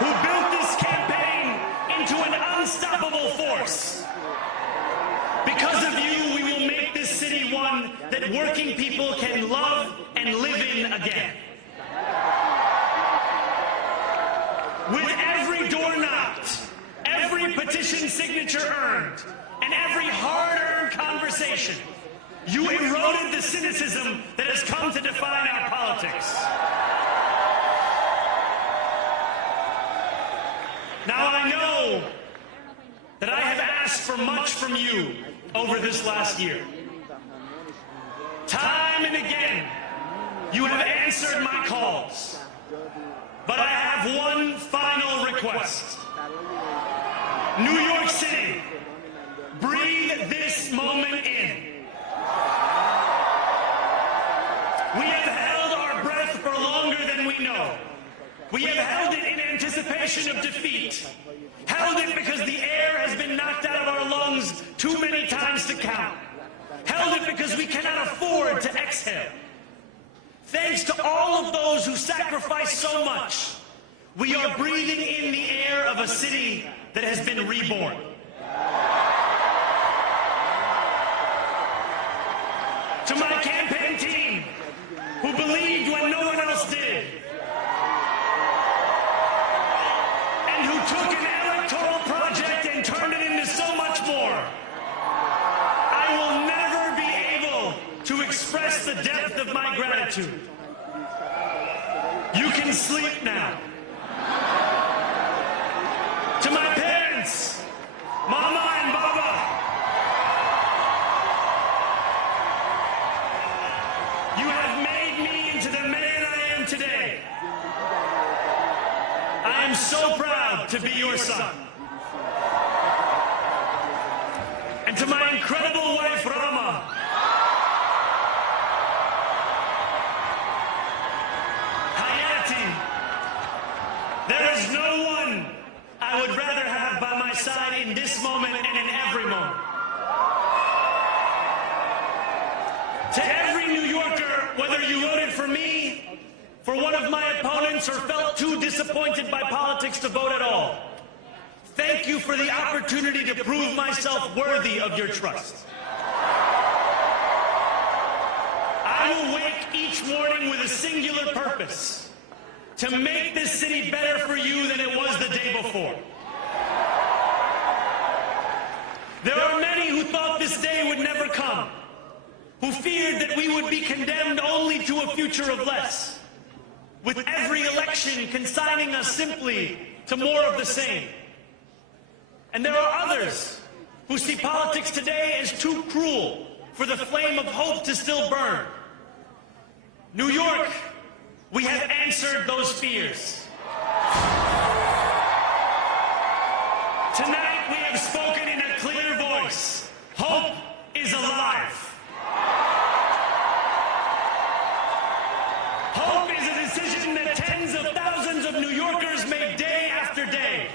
who built this campaign into an unstoppable force. Because of you, we will make this city one that working people can love and live in again. With every door knocked, every petition signature earned, and every hard-earned conversation, you eroded the cynicism that has come to define our politics. Now, I know that I have asked for much from you over this last year. Time and again, you have answered my calls. But I have one final request. New York City, breathe this moment in. We have held our breath for longer than we know. We have held it in anticipation of defeat. Held it because the air has been knocked out of our lungs too many times to count. Held it because we cannot afford to exhale. Thanks to all of those who sacrificed so much, we are breathing in the air of a city that has been reborn. To my campaign team, who believed when no one else did, and who took an electoral project and turned it into so much more, I will never be able to express the depth of my gratitude. You can sleep now. To my parents, Mama and Baba, you have made me into the man I am today. I am so proud to be your son. And to my incredible wife, Rama, there is no one I would rather have by my side in this moment and in every moment. To every New Yorker, whether you voted for me, for one of my opponents, or felt too disappointed by politics to vote at all, thank you for the opportunity to prove myself worthy of your trust. I will wake each morning with a singular purpose: to make this city better for you than it was the day before. There are many who thought this day would never come, who feared that we would be condemned only to a future of less, with every election consigning us simply to more of the same. And there are others who see politics today as too cruel for the flame of hope to still burn. New York, we have answered those fears. Tonight we have spoken in a clear voice. Hope is alive. Hope is a decision that tens of thousands of New Yorkers make day after day.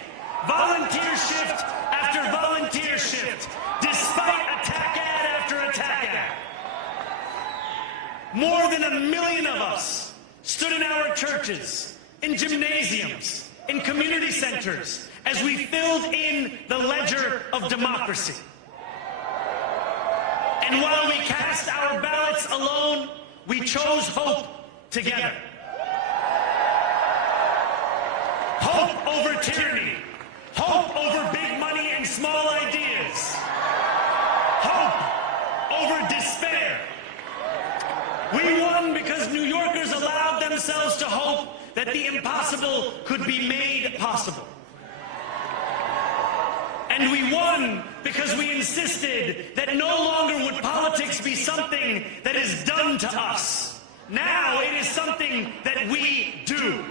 Volunteer shift after volunteer shift, despite attack ad after attack ad. More than 1 million of us stood in our churches, in gymnasiums, in community centers, as we filled in the ledger of democracy. And while we cast our ballots alone, we chose hope together. Hope over tyranny. Hope over big money and small ideas. Hope over despair. We won because New Yorkers allowed themselves to hope that the impossible could be made possible. And we won because we insisted that no longer would politics be something that is done to us. Now it is something that we do.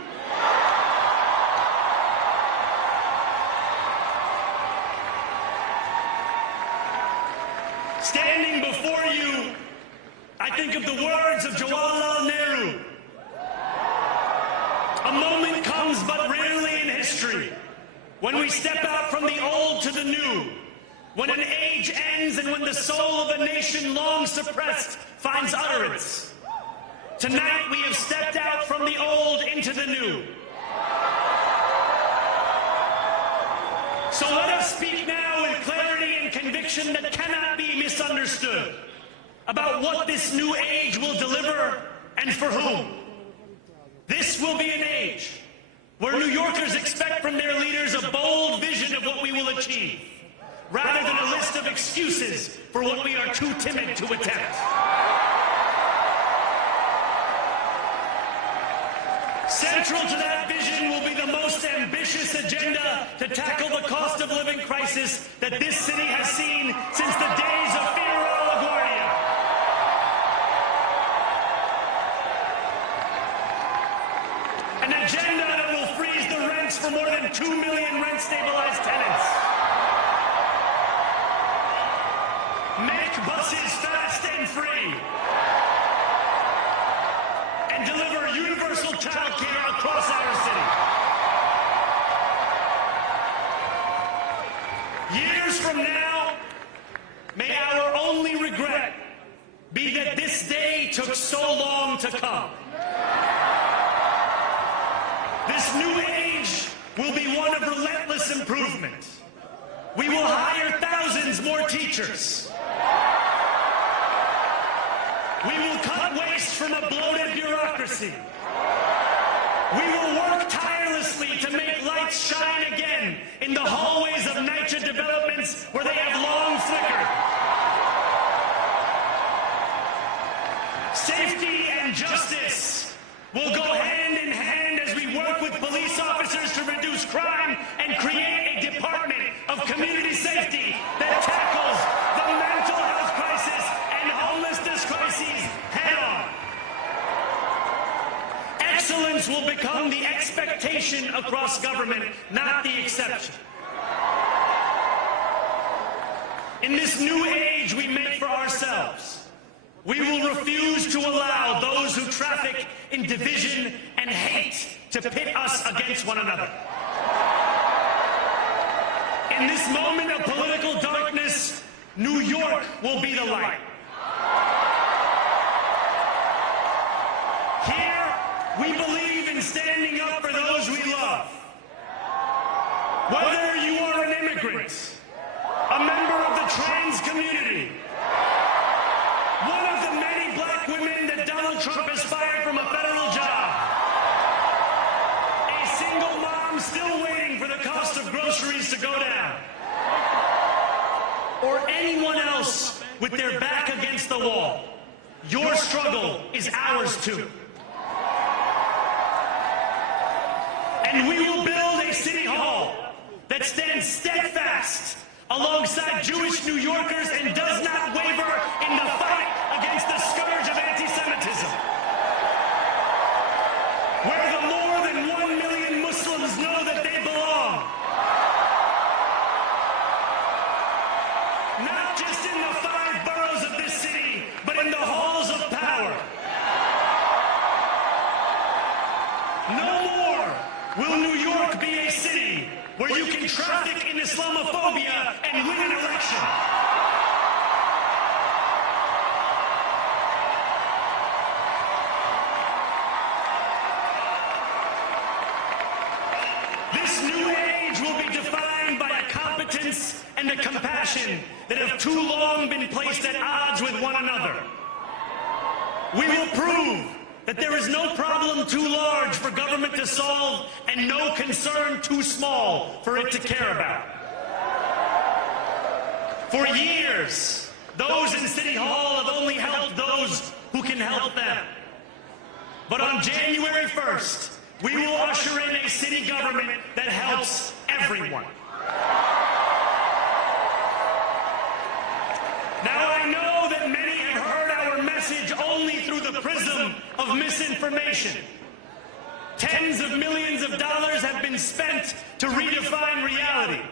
Standing before you, I think of the words of Jawaharlal Nehru. A moment comes but rarely in history when we step out from the old to the new, when an age ends and when the soul of a nation long suppressed finds utterance. Tonight we have stepped out from the old into the new. So let us speak now with clarity and conviction that cannot be misunderstood about what this new age will deliver and for whom. This will be an age where New Yorkers expect from their leaders a bold vision of what we will achieve, rather than a list of excuses for what we are too timid to attempt. Central to that vision will be the most ambitious agenda to tackle the cost of living crisis that this city has seen since the days of Figueroa LaGuardia. An agenda that will freeze the rents for more than 2 million rent-stabilized tenants. Make buses fast and free. And deliver universal child care across our city. Years from now, may our only regret be that this day took so long to come. This new age will be one of relentless improvement. We will hire thousands more teachers. We will cut waste from a bloated bureaucracy. We will work tirelessly to make lights shine again in the hallways of NYCHA developments where they have long flickered. Safety and justice will go hand in hand as we work with police officers to reduce crime and create a department of community safety that tackles the mental health crisis and homelessness crises head on. Excellence will become the expectation across government, not the exception. In this new age we make for ourselves, we will refuse to allow those who traffic in division and hate to pit us against one another. In this moment of political darkness, New York will be the light. Here, we believe in standing up for those we love. Whether you are an immigrant, a member of the trans community, one of the many black women that Donald Trump has fired from a federal job, a single mom still waiting for the cost of groceries to go down, or anyone else with their back against the wall, your struggle is ours too. And we will build a city hall that stands steadfast alongside Jewish New Yorkers and does not waver in the fight against the scourge of anti-Semitism. Where the more than 1 million Muslims know that they belong. Not just in the 5 boroughs of this city, but in the halls of power. No more will New York be a city where you can traffic in Islamophobia and win an election. This new age will be defined by a competence and a compassion that have too long been placed at odds with one another. We will prove that there is no problem too large for government to solve and no concern too small for it to care about. For years, those in City Hall have only helped those who can help them. But on January 1st, we will usher in a city government that helps everyone. Now I know that many have heard our message only through the prism of misinformation. Tens of millions of dollars have been spent to redefine reality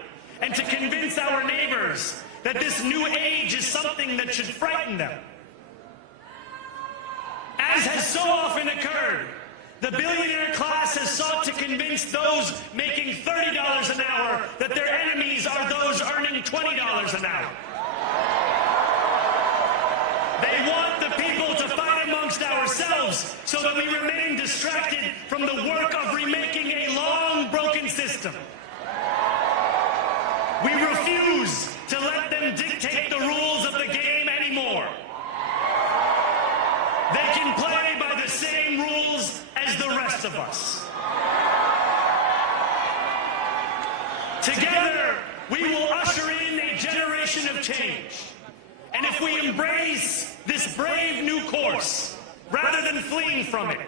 and to convince our neighbors that this new age is something that should frighten them. As has so often occurred, the billionaire class has sought to convince those making $30 an hour that their enemies are those earning $20 an hour. They want the people to fight amongst ourselves so that we remain distracted from the work of remaking a long broken system. We refuse to let them dictate the rules of the game anymore. They can play by the same rules as the rest of us. Together, we will usher in a generation of change. And if we embrace this brave new course, rather than fleeing from it,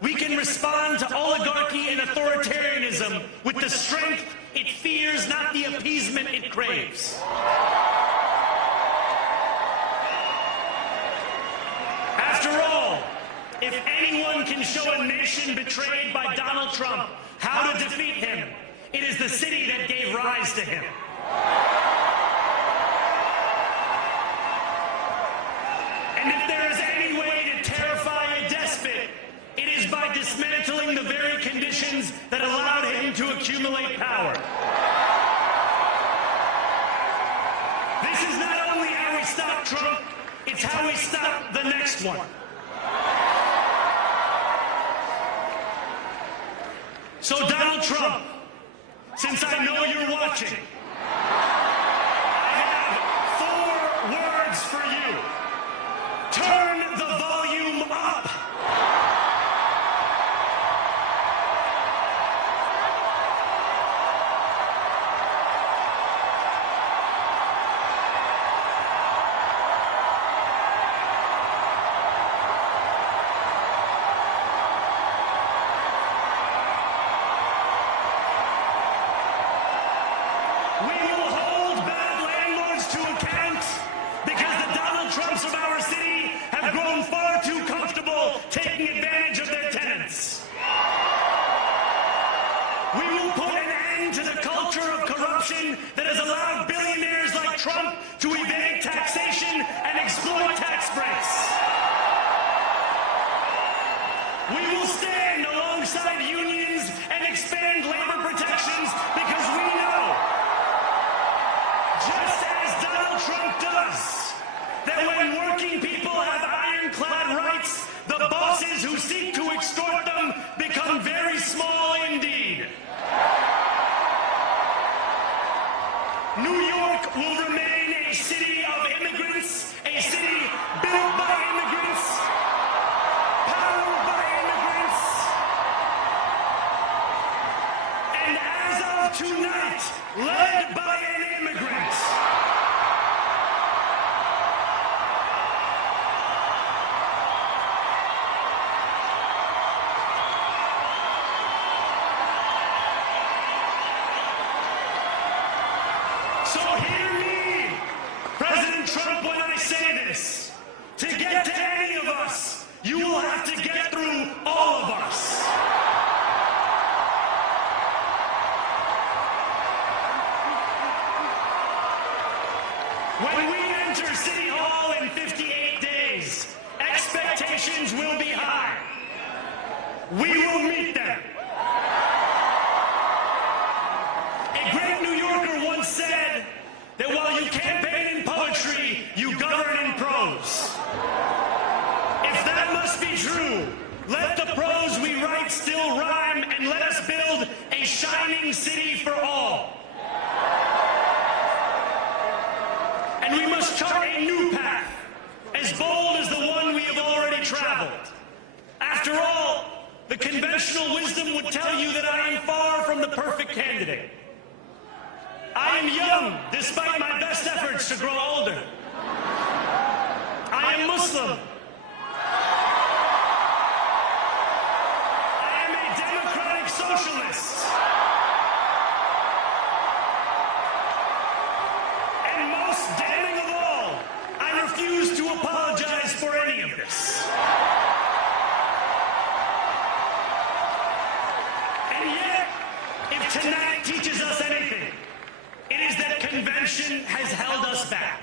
we can respond to oligarchy and authoritarianism with the strength it fears, not the appeasement it craves. After all, if anyone can show a nation betrayed by Donald Trump how to defeat him, it is the city that gave rise to him. And if there is any way to terrify a despot, it is by dismantling the very conditions that allowed him to accumulate power. This is not only how we stop Trump, it's how we stop the next one. So Donald Trump, since I know you're watching, I have 4 words for you. Turn the volume up. We will hold bad landlords to account because the Donald Trumps of our city have grown far too comfortable taking advantage of their tenants. We will put an end to the culture of corruption that has allowed billionaires like Trump to evade taxation and exploit tax breaks. We will stand alongside unions and expand labor protections because we know, just as Donald Trump does, that when working people have ironclad rights, the bosses who seek to extort them become very small indeed. New York will remain a city of immigrants, a city built by immigrants, powered by immigrants, and as of tonight, led by an immigrant. So hear me, President Trump, when I say this. To get to any of us, you will have to get through all of us. When we enter City Hall in 58 days, expectations will be high. We will meet them. A great New Yorker once said that while you campaign in poetry, you govern in prose. If that must be true, let the prose we write still rhyme and let us build a shining city for all. And we must chart a new path, as bold as the one we have already traveled. After all, the conventional wisdom would tell you that I am far from the perfect candidate. I am young, despite my best efforts to grow older. I am Muslim. I am a democratic socialist. And most damning of all, I refuse to apologize for any of this. And yet, if tonight teaches us anything, it is that convention has held us back.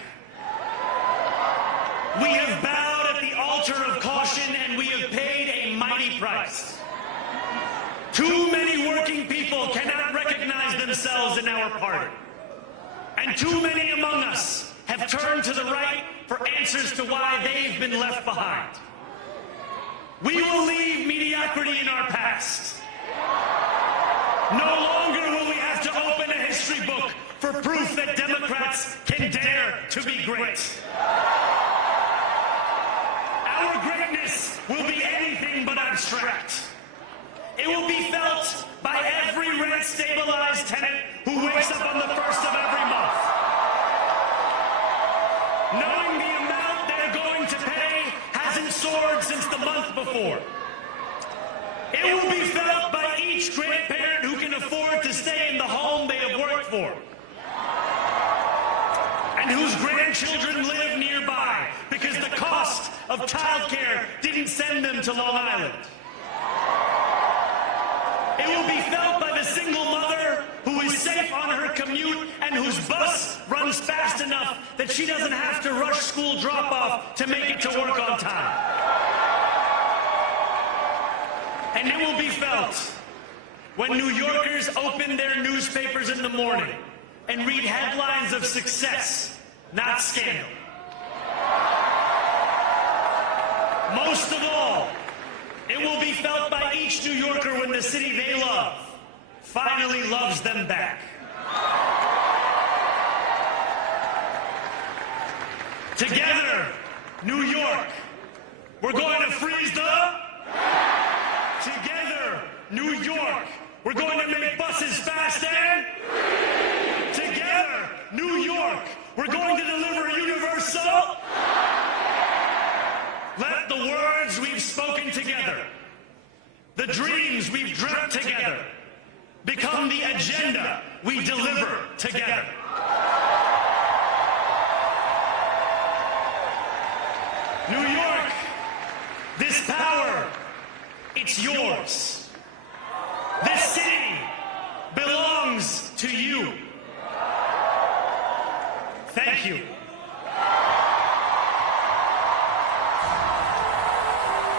We have bowed at the altar of caution and we have paid a mighty price. Too many working people cannot recognize themselves in our party. And too many among us have turned to the right for answers to why they've been left behind. We will leave mediocrity in our past. No longer will we have to open a history book for proof be great. Our greatness will be anything but abstract. It will be felt by every rent-stabilized tenant who wakes up on the first of every month, knowing the amount they're going to pay hasn't soared since the month before. It will be felt by each grandparent who can afford to stay in the home they have worked for, and whose grandchildren live nearby because the cost of childcare didn't send them to Long Island. It will be felt by the single mother who is safe on her commute and whose bus runs fast enough that she doesn't have to rush school drop-off to make it to work on time. And it will be felt when New Yorkers open their newspapers in the morning and read headlines of success, not scandal. Most of all, it will be felt by each New Yorker when the city they love finally loves them back. Together, New York, we're going to freeze the... Together, New York, we're going to make buses fast and... Together, New York, we're going to deliver universal... Let the words we've spoken together, the dreams we've dreamt together, become the agenda we deliver together. New York, this power, it's yours. This city belongs to you. Thank you.